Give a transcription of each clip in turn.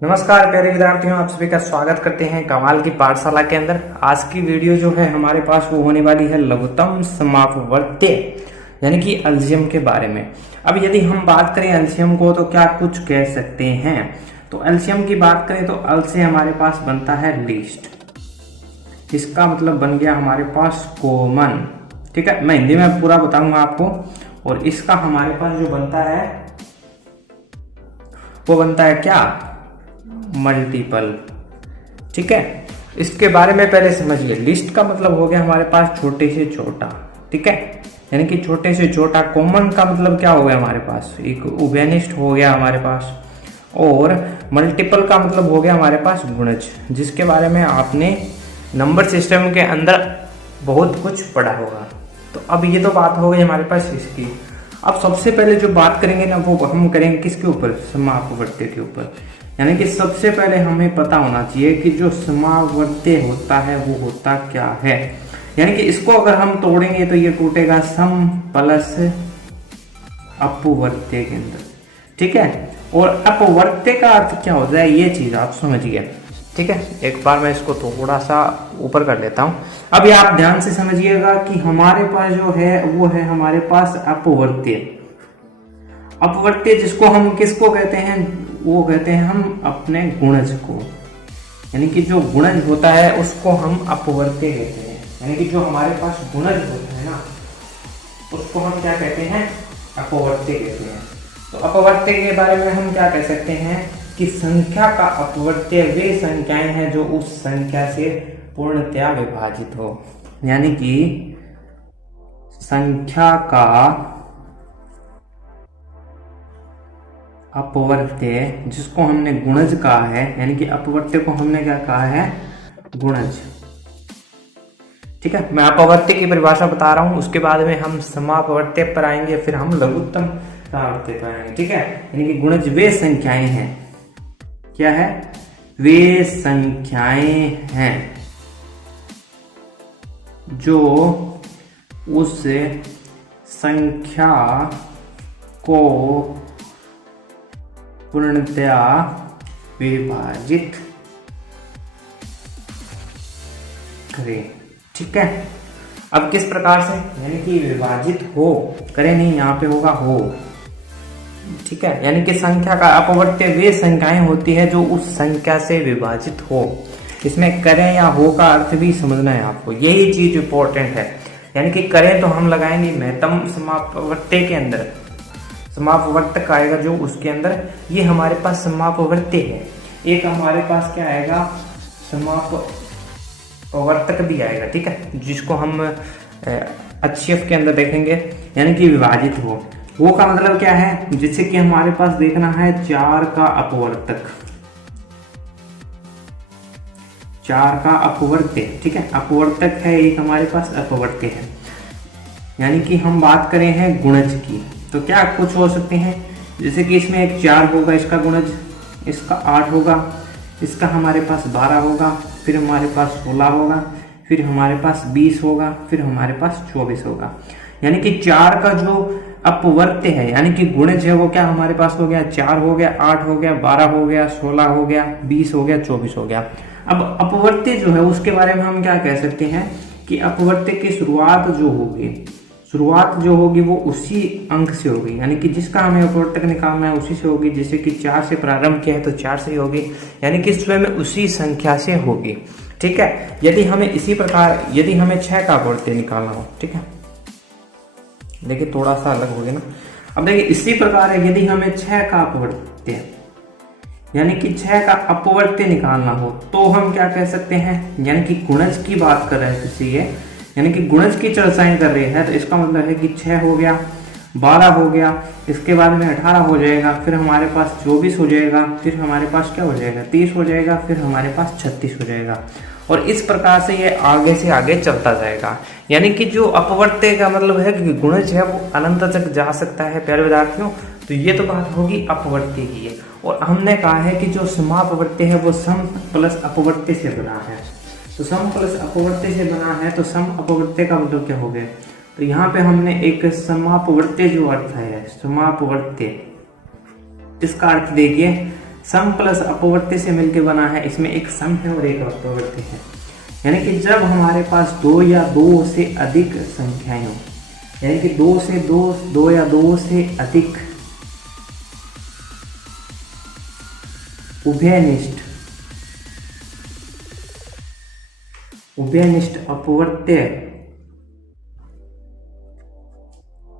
नमस्कार प्यारे विद्यार्थियों, आप सभी का स्वागत करते हैं कमाल की पाठशाला के अंदर। आज की वीडियो जो है हमारे पास वो होने वाली है लघुत्तम समापवर्त्य यानी कि एलसीएम के बारे में। अब यदि हम बात करें एलसीएम को तो क्या कुछ कह सकते हैं। तो एलसीएम की बात करें तो एल से हमारे पास बनता है लीस्ट, इसका मतलब बन गया हमारे पास कॉमन। ठीक है, मैं हिंदी में पूरा बताऊंगा आपको। और इसका हमारे पास जो बनता है वो बनता है क्या, मल्टीपल। ठीक है, इसके बारे में पहले समझिए। लिस्ट का मतलब हो गया हमारे पास छोटे से छोटा। ठीक है, यानी कि छोटे से छोटा। कॉमन का मतलब क्या हो गया हमारे पास, एक उभयनिष्ठ हो गया हमारे पास। और मल्टीपल का मतलब हो गया हमारे पास गुणज, जिसके बारे में आपने नंबर सिस्टम के अंदर बहुत कुछ पढ़ा होगा। तो अब ये तो बात हो गई हमारे पास इसकी। अब सबसे पहले जो बात करेंगे ना वो हम करेंगे किसके ऊपर, समापवर्त्य के ऊपर। यानी कि सबसे पहले हमें पता होना चाहिए कि जो समावर्त्य होता है वो होता क्या है। यानी कि इसको अगर हम तोड़ेंगे तो ये टूटेगा सम प्लस अपवर्त्य के अंदर। ठीक है, और अपवर्त्य का अर्थ क्या होता है ये चीज आप समझिए। ठीक है, एक बार मैं इसको थोड़ा सा ऊपर कर लेता हूं। अब ये आप ध्यान से समझिएगा कि हमारे पास जो है वो है हमारे पास अपवर्त्य। अपवर्त्य जिसको हम किसको कहते हैं, वो कहते हैं हम अपने गुणज को। यानी कि जो गुणज होता है उसको हम अपवर्त्य कहते हैं। यानी कि जो हमारे पास गुणज होता है ना उसको हम क्या कहते हैं, अपवर्त्य कहते हैं। तो अपवर्त्य के बारे में हम क्या कह सकते हैं कि संख्या का अपवर्त्य वे संख्याएं हैं जो उस संख्या से पूर्णतया विभाजित हो। यानी कि संख्या का अपवर्त्य जिसको हमने गुणज कहा है, यानी कि अपवर्त्य को हमने क्या कहा है, गुणज। ठीक है, मैं अपवर्त्य की परिभाषा बता रहा हूं, उसके बाद में हम समापवर्त्य पर आएंगे, फिर हम लघुत्तम समापवर्त्य पर आएंगे। ठीक है, यानी कि गुणज वे संख्याएं हैं, क्या है, वे संख्याएं हैं जो उस संख्या को पूर्णतया विभाजित करें। ठीक है, अब किस प्रकार से, यानी कि विभाजित हो, करें नहीं, यहाँ पे होगा हो। ठीक है, यानी कि संख्या का अपवर्त्य वे संख्याएं होती है जो उस संख्या से विभाजित हो। इसमें करें या हो का अर्थ भी समझना है आपको, यही चीज इंपॉर्टेंट है। यानी कि करें तो हम लगाएंगे महत्तम समापवर्त्य के अंदर, समापवर्तक आएगा जो उसके अंदर, ये हमारे पास समापवर्त्य है। एक हमारे पास क्या आएगा, समापवर्तक भी आएगा। ठीक है, जिसको हम HCF के अंदर देखेंगे। यानी कि विभाजित हो, वो का मतलब क्या है, जिससे कि हमारे पास देखना है 4 का अपवर्तक, 4 का अपवर्त्य। ठीक है, अपवर्तक है एक हमारे पास, अपवर्त्य है। यानी कि हम बात करें हैं गुणज की, तो क्या कुछ हो सकते हैं, जैसे कि इसमें एक 4 होगा इसका गुणज, इसका 8 होगा, इसका हमारे पास 12 होगा, फिर हमारे पास 16 होगा, फिर हमारे पास 20 होगा, फिर हमारे पास 24 होगा। यानी कि 4 का जो अपवर्त्य है यानी कि गुणज है वो क्या हमारे पास हो गया, 4 हो गया, 8 हो गया, 12 हो गया, 16 हो गया, 20 हो गया, 24 हो गया। अब अपवर्त्य जो है उसके बारे में हम क्या कह सकते हैं कि अपवर्त्य की शुरुआत जो होगी वो उसी अंक से होगी। यानी कि जिसका हमें अपवर्तक निकालना है उसी से होगी। जैसे कि 4 से प्रारंभ किया है तो 4 से ही होगी, यानी कि स्वयं उसी संख्या से होगी। ठीक है, यदि हमें इसी प्रकार यदि हमें 6 का अपवर्त्य निकालना हो, ठीक है, देखिए थोड़ा सा अलग हो गया ना। अब देखिए इसी प्रकार है, यदि हमें 6 का अपवर्त्य यानी कि 6 का अपवर्त्य निकालना हो तो हम क्या कह सकते हैं, यानी कि गुणज की बात कर रहे हैं किसी ये, यानी कि गुणज की चर्चाएं कर रहे हैं। तो इसका मतलब है कि 6 हो गया, 12 हो गया, इसके बाद में 18 हो जाएगा, फिर हमारे पास 24 हो जाएगा, फिर हमारे पास क्या हो जाएगा, 30 हो जाएगा, फिर हमारे पास 36 हो जाएगा। और इस प्रकार से ये आगे से आगे चलता जाएगा। यानी कि जो अपवर्त्य का मतलब है कि गुणज है वो अनंत तक जा सकता है प्यारे विद्यार्थियों। तो ये तो बात होगी अपवर्त्य की है। और हमने कहा है कि जो समापवर्त्य है वो सम प्लस अपवर्त्य से बना है। तो सम प्लस अपवर्त्य से बना है, तो सम अपवर्त्य का मतलब क्या हो गया, तो यहाँ पे हमने एक समापवर्त्य जो अर्थ है समापवर्त्य, इसका अर्थ देखिए सम प्लस अपवर्त्य से मिलकर बना है, इसमें एक सम है और एक अपवर्त्य है। यानी कि जब हमारे पास दो या दो से अधिक संख्याएं हो, यानी कि दो या दो से अधिक उभयनिष्ठ अपवर्त्य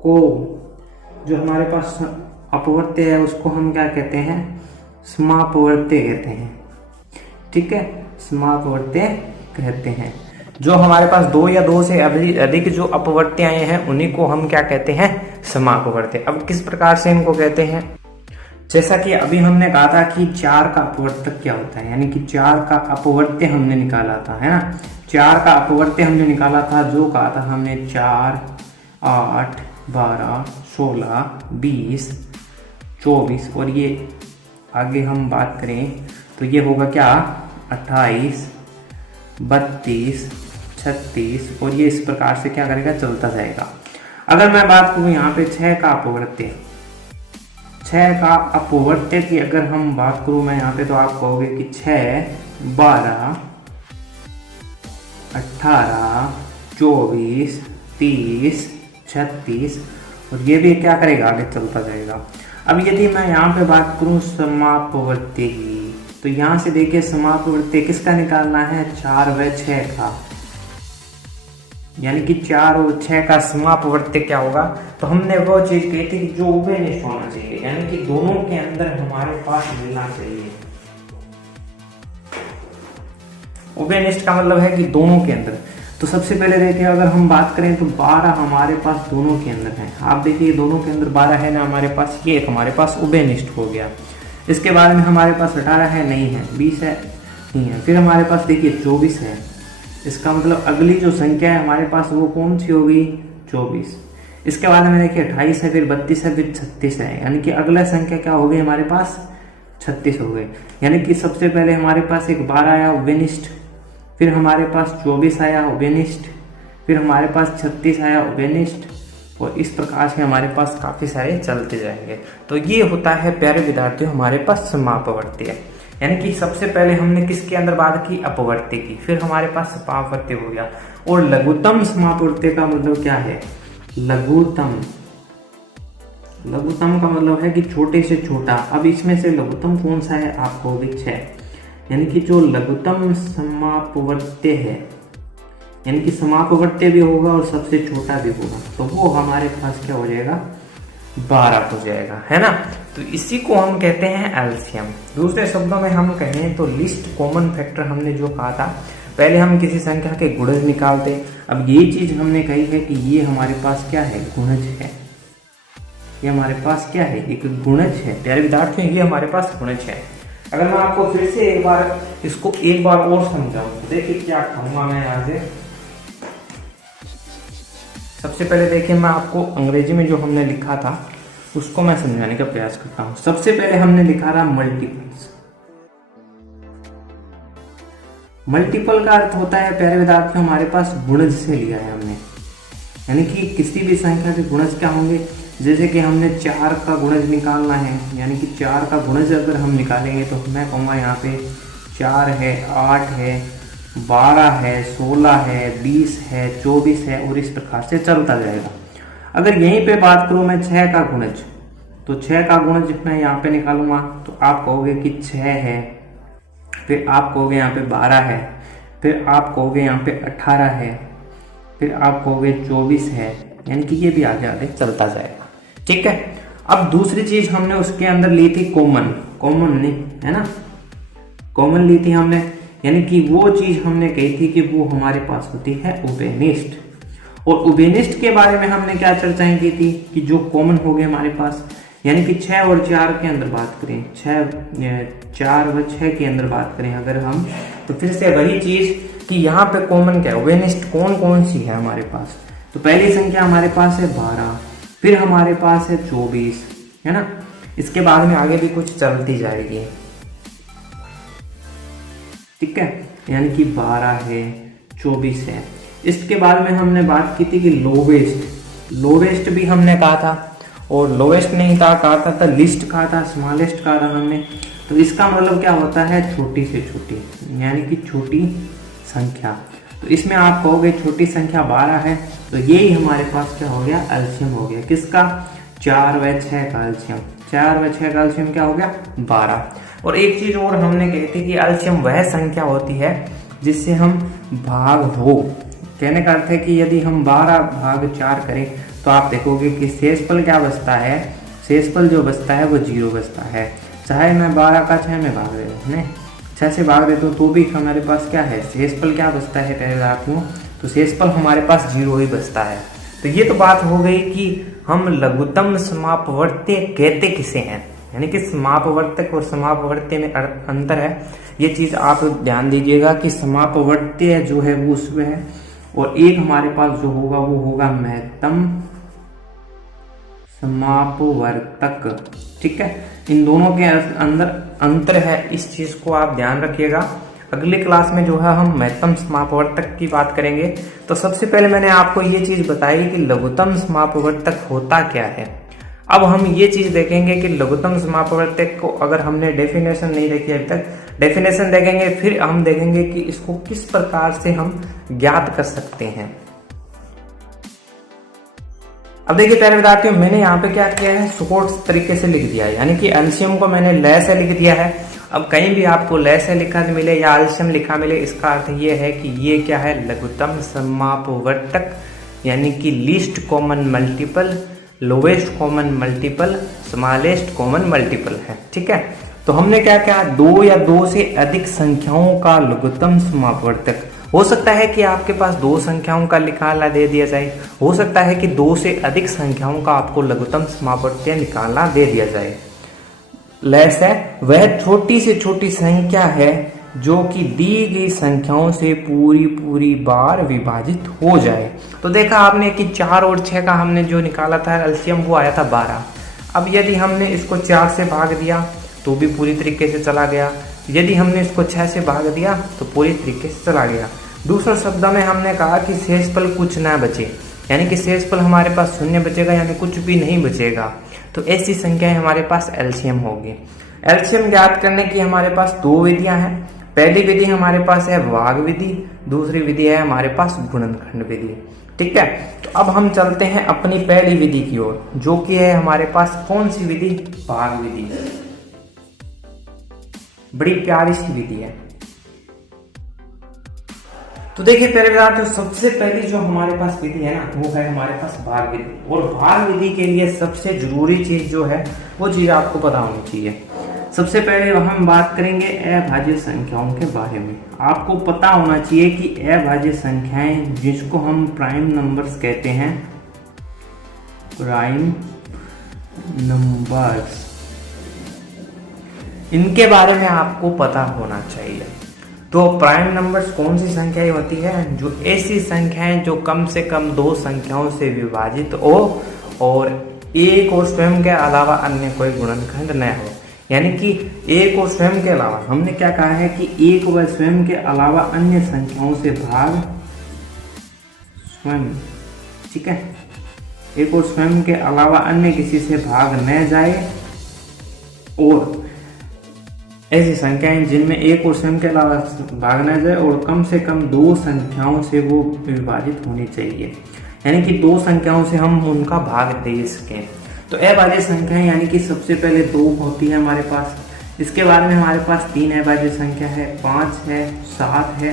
को, जो हमारे पास अपवर्त्य है उसको हम क्या कहते हैं, समापवर्त्य कहते हैं। ठीक है, समापवर्त्य कहते हैं। जो हमारे पास दो या दो से अधिक जो अपवर्त्य आए हैं उन्हीं को हम क्या कहते हैं, समापवर्त्य। अब किस प्रकार से इनको कहते हैं, जैसा कि अभी हमने कहा था कि 4 का अपवर्तक क्या होता है, यानी कि 4 का अपवर्त्य हमने निकाला था, है ना। 4 का अपवर्त्य हमने निकाला था, जो कहा था हमने 4, 8, 12, 16, 20, 24 और ये आगे हम बात करें तो ये होगा क्या, 28, 32, 36 और ये इस प्रकार से क्या करेगा, चलता जाएगा। अगर मैं बात करूं यहाँ पे 6 का अपवर्त्य, 6 का अपवर्त्य की अगर हम बात करूं मैं यहाँ पे, तो आप कहोगे कि 6, 12, 18, 24, 30, 36 और ये भी क्या करेगा, आगे चलता जाएगा। अब यदि मैं यहाँ पे बात करूं समापवर्त्य की, तो यहाँ से देखिए समापवर्त्य किसका निकालना है, 4 व 6 का, यानी कि 4 और 6 का समापवर्त्य क्या होगा। तो हमने वो चीज कही थी कि जो उभयनिष्ठ होना चाहिए, यानी कि दोनों के अंदर हमारे पास मिलना चाहिए। उभयनिष्ठ का मतलब है कि दोनों के अंदर। तो सबसे पहले देखिए अगर हम बात करें तो 12 हमारे पास दोनों के अंदर है। आप देखिए दोनों के अंदर 12 है ना हमारे पास, ये एक हमारे पास उभयनिष्ठ हो गया। इसके बाद में हमारे पास 18 है, नहीं है, 20 है, नहीं है। फिर हमारे पास देखिए 24 है, इसका मतलब अगली जो संख्या है हमारे पास वो कौन सी होगी, 24। इसके बाद में देखिए 28 है, फिर 32 है, फिर 36 है, यानी कि अगला संख्या क्या हो गई हमारे पास, 36 हो गए। यानी कि सबसे पहले हमारे पास एक 12 आया उभयनिष्ठ, फिर हमारे पास 24 आया उभयनिष्ठ, फिर हमारे पास 36 आया उभयनिष्ठ और इस प्रकार से हमारे पास काफी सारे चलते जाएंगे। तो ये होता है प्यारे विद्यार्थियों हमारे पास समापवर्त्य, यानी कि सबसे पहले हमने किसके अंदर बात की, अपवर्त्य की, फिर हमारे पास समापवर्त्य हो गया। और लघुत्तम समापवर्त्य का मतलब क्या है, लघुत्तम का मतलब है कि छोटे से छोटा। अब इसमें से लघुत्तम कौन सा है, आपको भी 6, यानी कि जो लघुत्तम समापवर्त्य है, यानी कि समापवर्त्य भी होगा और सबसे छोटा भी होगा, तो वो हमारे पास क्या हो जाएगा, 12 हो जाएगा, है ना। तो इसी को हम कहते हैं एलसीएम। दूसरे शब्दों में हम कहें तो लिस्ट कॉमन फैक्टर हमने जो कहा था, पहले हम किसी संख्या के गुणज निकालते, अब ये चीज हमने कही है कि ये हमारे पास क्या है, गुणज है। ये हमारे पास क्या है, एक गुणज है। प्यारे विद्यार्थियों ये हमारे पास गुणज है। अगर मैं आपको फिर से इसको एक बार और समझाऊं तो देखिए क्या कहूंगा मैं यहाँ से। सबसे पहले देखिए मैं आपको अंग्रेजी में जो हमने लिखा था उसको मैं समझाने का प्रयास करता हूं। सबसे पहले हमने लिखा था मल्टीपल्स। मल्टीपल का अर्थ होता है प्यारे विद्यार्थियों हमारे पास गुणज से लिया है हमने, यानी कि किसी भी संख्या के गुणज क्या होंगे। जैसे कि हमने 4 का गुणज निकालना है, यानी कि 4 का गुणज अगर हम निकालेंगे तो मैं कहूँगा यहाँ पे 4 है, 8 है, 12 है, 16 है, 20 है, 24 है और इस प्रकार से चलता जाएगा। अगर यहीं पे बात करूँ मैं 6 का गुणज, तो 6 का गुणज मैं यहाँ पे निकालूंगा तो आप कहोगे कि 6 है, फिर आप कहोगे यहाँ पे 12 है, फिर आप कहोगे यहाँ पे 18 है, फिर आप कहोगे 24 है, यानी कि ये भी आगे आगे चलता जाएगा। ठीक है। अब दूसरी चीज हमने उसके अंदर ली थी कॉमन नहीं, है ना, कॉमन ली थी हमने, यानी कि वो चीज हमने कही थी कि वो हमारे पास होती है उभयनिष्ठ। और उभयनिष्ठ के बारे में हमने क्या चर्चाएं की थी कि जो कॉमन हो गए हमारे पास, यानी कि 6 और 4 के अंदर बात करें, 4 व 6 के अंदर बात करें अगर हम, तो फिर से वही चीज कि यहाँ पे कॉमन क्या है, उभयनिष्ठ कौन कौन सी है हमारे पास। तो पहली संख्या हमारे पास है 12, फिर हमारे पास है 24, है ना। इसके बाद में आगे भी कुछ चलती जाएगी, ठीक है, यानी कि 12 है, 24 है। इसके बाद में हमने बात की थी कि लोवेस्ट भी हमने कहा था, और लोवेस्ट नहीं कहा था लिस्ट कहा था, स्मॉलेस्ट कहा था हमने। तो इसका मतलब क्या होता है, छोटी से छोटी, यानी कि छोटी संख्या। तो इसमें आप कहोगे छोटी संख्या 12 है, तो यही हमारे पास क्या हो गया, एलसीएम हो गया। किसका, 4 व 6 का एलसीएम। 4 व 6 का एलसीएम क्या हो गया, 12। और एक चीज और हमने कही थी कि एलसीएम वह संख्या होती है जिससे हम भाग हो। कहने का अर्थ है कि यदि हम 12 भाग 4 करें तो आप देखोगे कि शेषफल क्या बचता है, शेषफल जो बचता है वो 0 बचता है। चाहे मैं 12 का 6 में भाग देता हूँ, 6 से भाग देता हूँ तो भी हमारे पास क्या है, शेषफल क्या बचता है पहले विद्यार्थियों, तो शेषफल हमारे पास 0 ही बचता है। तो ये तो बात हो गई कि हम लघुत्तम समापवर्त्य कहते किसे हैं, यानी कि समापवर्तक और समापवर्त्य में अंतर है। ये चीज आप ध्यान दीजिएगा कि समापवर्त्य जो है वो उसमें है, और एक हमारे पास जो होगा वो होगा महत्तम समापवर्तक। ठीक है, इन दोनों के अंदर अंतर है, इस चीज को आप ध्यान रखिएगा। अगली क्लास में जो है हम महत्तम समापवर्तक की बात करेंगे। तो सबसे पहले मैंने आपको ये चीज बताई कि लघुत्तम समापवर्तक होता क्या है। अब हम ये चीज देखेंगे कि लघुत्तम समापवर्तक को अगर हमने डेफिनेशन नहीं देखी अभी तक, डेफिनेशन देखेंगे, फिर हम देखेंगे कि इसको किस प्रकार से हम ज्ञात कर सकते हैं। अब देखिए प्यारे विद्यार्थियों, मैंने यहाँ पे क्या किया है, शॉर्ट तरीके से लिख दिया है, यानी कि एलसीएम को मैंने ल से लिख दिया है। अब कहीं भी आपको ल से लिखा मिले या एलसीएम लिखा मिले, इसका अर्थ ये है कि ये क्या है, लघुत्तम समापवर्तक, यानी कि least common multiple, lowest common multiple, smallest common multiple है। ठीक है, तो हमने क्या किया, 2 या 2 से अधिक संख्याओं का लघुत्तम समापवर्तक। हो सकता है कि आपके पास 2 संख्याओं का निकालना दे दिया जाए, हो सकता है कि 2 से अधिक संख्याओं का आपको लघुत्तम समापवर्तक निकालना दे दिया जाए। लेस है वह छोटी से छोटी संख्या है जो कि दी गई संख्याओं से पूरी बार विभाजित हो जाए। तो देखा आपने कि 4 और 6 का हमने जो निकाला था एलसीएम वो आया था 12। अब यदि हमने इसको 4 से भाग दिया तो भी पूरी तरीके से चला गया, यदि हमने इसको 6 से भाग दिया तो पूरी तरीके से चला गया। दूसरे शब्द में हमने कहा कि शेषफल कुछ ना बचे, यानी कि शेषफल हमारे पास 0 बचेगा, यानी कुछ भी नहीं बचेगा। तो ऐसी संख्याएं हमारे पास एलसीएम होगी। एलसीएम ज्ञात करने की हमारे पास 2 विधियां हैं। पहली विधि हमारे पास है भाग विधि, दूसरी विधि है हमारे पास गुणनखंड विधि। ठीक है, तो अब हम चलते हैं अपनी पहली विधि की ओर, जो कि है हमारे पास कौन सी विधि, भाग विधि। बड़ी प्यारी सी विधि है। तो देखिए प्यारे विद्यार्थियों, सबसे पहली जो हमारे पास विधि है ना, वो है हमारे पास भाग विधि। और भाग विधि के लिए सबसे जरूरी चीज जो है वो चीज आपको पता होनी चाहिए। सबसे पहले हम बात करेंगे अभाज्य संख्याओं के बारे में। आपको पता होना चाहिए कि अभाज्य संख्याएं, जिसको हम प्राइम नंबर्स कहते हैं, प्राइम नंबर्स, इनके बारे में आपको पता होना चाहिए। तो प्राइम नंबर्स कौन सी संख्याएं होती है, जो ऐसी संख्याएं जो कम से कम 2 संख्याओं से विभाजित हो और एक और स्वयं के अलावा अन्य कोई गुणनखंड न हो। यानी कि एक और स्वयं के अलावा, हमने क्या कहा है कि एक व स्वयं के अलावा अन्य संख्याओं से भाग स्वयं, ठीक है, एक और स्वयं के अलावा अन्य किसी से भाग न जाए, और ऐसी संख्याएं जिनमें एक और स्वयं के अलावा भाग न जाए और कम से कम 2 संख्याओं से वो विभाजित होनी चाहिए, यानी कि 2 संख्याओं से हम उनका भाग दे सकें। तो अभाज्य संख्याएं यानी कि सबसे पहले 2 होती है हमारे पास। इसके बाद में हमारे पास 3 अभाज्य संख्या है, 5 है, 7 है,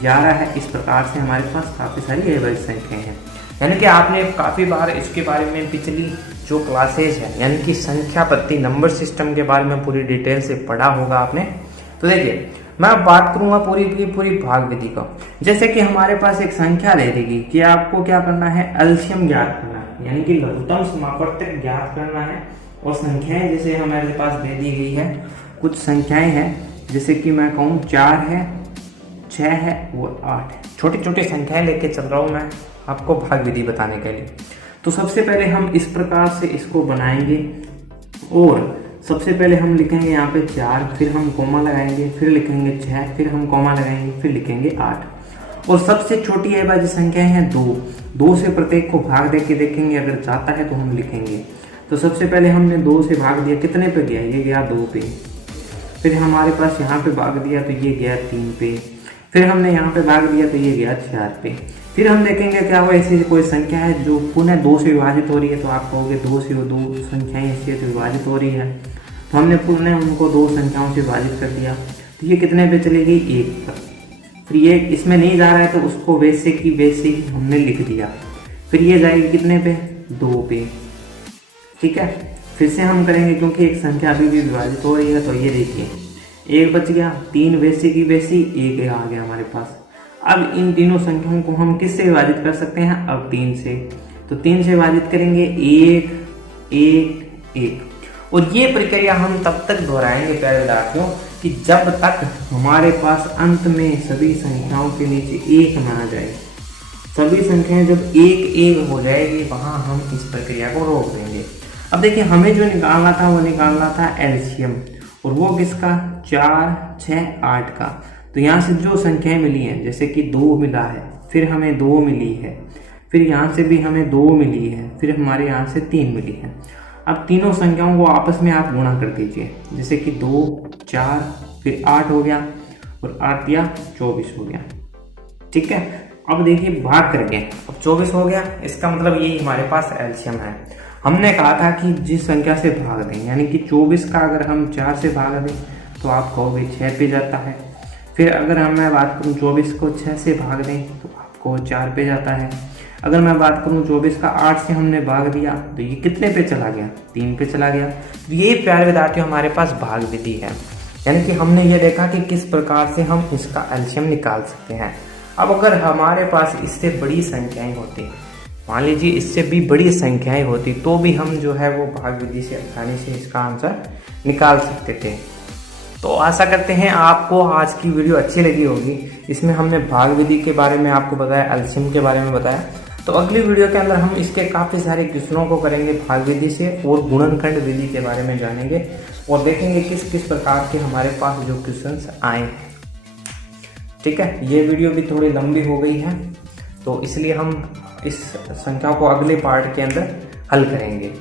11 है। इस प्रकार से हमारे पास काफी सारी अभाज्य संख्याएं हैं। यानी कि आपने काफी बार इसके बारे में पिछली जो क्लासेज है, यानी कि संख्या पद्धति नंबर सिस्टम के बारे में पूरी डिटेल से पढ़ा होगा आपने। तो देखिए मैं बात करूंगा पूरी की पूरी भाग विधि का। जैसे कि हमारे पास एक संख्या दे देगी कि आपको क्या करना है, एलसीएम ज्ञात करना है, यानी कि लघुत्तम समापवर्तक ज्ञात करना है। और संख्याएं जैसे हमारे पास दे दी गई है, कुछ संख्याएं हैं जैसे कि मैं कहूँ 4 है, 6 है और 8 है। छोटी छोटी संख्याएं लेके चल रहा हूँ मैं आपको भाग विधि बताने के लिए। तो सबसे पहले हम इस प्रकार से इसको बनाएंगे, और सबसे पहले हम लिखेंगे यहाँ पे 4, फिर हम कोमा लगाएंगे, फिर लिखेंगे 6, फिर हम कोमा लगाएंगे, फिर लिखेंगे 8। और सबसे छोटी अभाज्य संख्याएं हैं 2 से प्रत्येक को भाग दे के देखेंगे, अगर जाता है तो हम लिखेंगे। तो सबसे पहले हमने 2 से भाग दिया, कितने पे गया, ये गया 2 पे। फिर हमारे पास यहाँ पे भाग दिया तो ये गया 3 पे, फिर हमने यहाँ पे भाग दिया तो ये गया 4 पे। फिर हम देखेंगे क्या हुआ, ऐसी कोई संख्या है जो पुनः 2 से विभाजित हो रही है, तो आप कहोगे 2 से 2 संख्याएं ऐसी विभाजित हो रही है, तो हमने पुनः उनको 2 संख्याओं से विभाजित कर दिया, तो ये कितने पे चलेगी, 1 पर। फिर ये इसमें नहीं जा रहा है तो उसको वैसे की वैसे ही हमने लिख दिया। फिर ये जाएगी कितने पे, 2 पे, ठीक है। फिर से हम करेंगे क्योंकि एक संख्या अभी भी विभाजित हो रही है, तो ये देखिए 1 बच गया, 3 वैसे की वैसी, 1 आ गया हमारे पास। अब इन तीनों संख्याओं को हम किससे विभाजित कर सकते हैं, अब 3 से, तो 3 से विभाजित करेंगे 1 1 1। और ये प्रक्रिया हम तब तक दोहराएंगे प्यारे विद्यार्थियों कि जब तक हमारे पास अंत में सभी संख्याओं के नीचे 1 ना आ जाए। सभी संख्याएं जब 1 1 हो जाएगी वहां हम इस प्रक्रिया को रोक देंगे। अब देखिए हमें जो निकालना था वो निकालना था एलसीएम, और वो किसका, 4 6 8 का। तो यहाँ से जो संख्याएं मिली हैं, जैसे कि 2 मिला है, फिर हमें 2 मिली है, फिर यहाँ से भी हमें 2 मिली है, फिर हमारे यहाँ से 3 मिली है। अब तीनों संख्याओं को आपस में आप गुणा कर दीजिए, जैसे कि 2 4 फिर 8 हो गया, और 8 या 24 हो गया, ठीक है। अब देखिए भाग करके अब 24 हो गया, इसका मतलब यही हमारे पास एलसीएम है। हमने कहा था कि जिस संख्या से भाग दें, यानी कि 24 का अगर हम 4 से भाग दें तो आप कहोगे 6 पे जाता है। फिर अगर मैं बात करूं 24 को 6 से भाग दें तो आपको 4 पे जाता है। अगर मैं बात करूं 24 का 8 से हमने भाग दिया तो ये कितने पे चला गया, 3 पे चला गया। तो ये प्यारे विद्यार्थियों हमारे पास भाग विधि है, यानी कि हमने ये देखा कि किस प्रकार से हम इसका एलसीएम निकाल सकते हैं। अब अगर हमारे पास इससे बड़ी संख्याएं होती, मान लीजिए इससे भी बड़ी संख्याएं होती, तो भी हम जो है वो भाग विधि से आसानी से इसका आंसर निकाल सकते थे। तो आशा करते हैं आपको आज की वीडियो अच्छी लगी होगी। इसमें हमने भाग विधि के बारे में आपको बताया, एलसीएम के बारे में बताया। तो अगली वीडियो के अंदर हम इसके काफ़ी सारे क्वेश्चनों को करेंगे भाग विधि से, और गुणनखंड विधि के बारे में जानेंगे, और देखेंगे किस किस प्रकार के हमारे पास जो क्वेश्चंस आए हैं, ठीक है। ये वीडियो भी थोड़ी लंबी हो गई है, तो इसलिए हम इस संख्या को अगले पार्ट के अंदर हल करेंगे।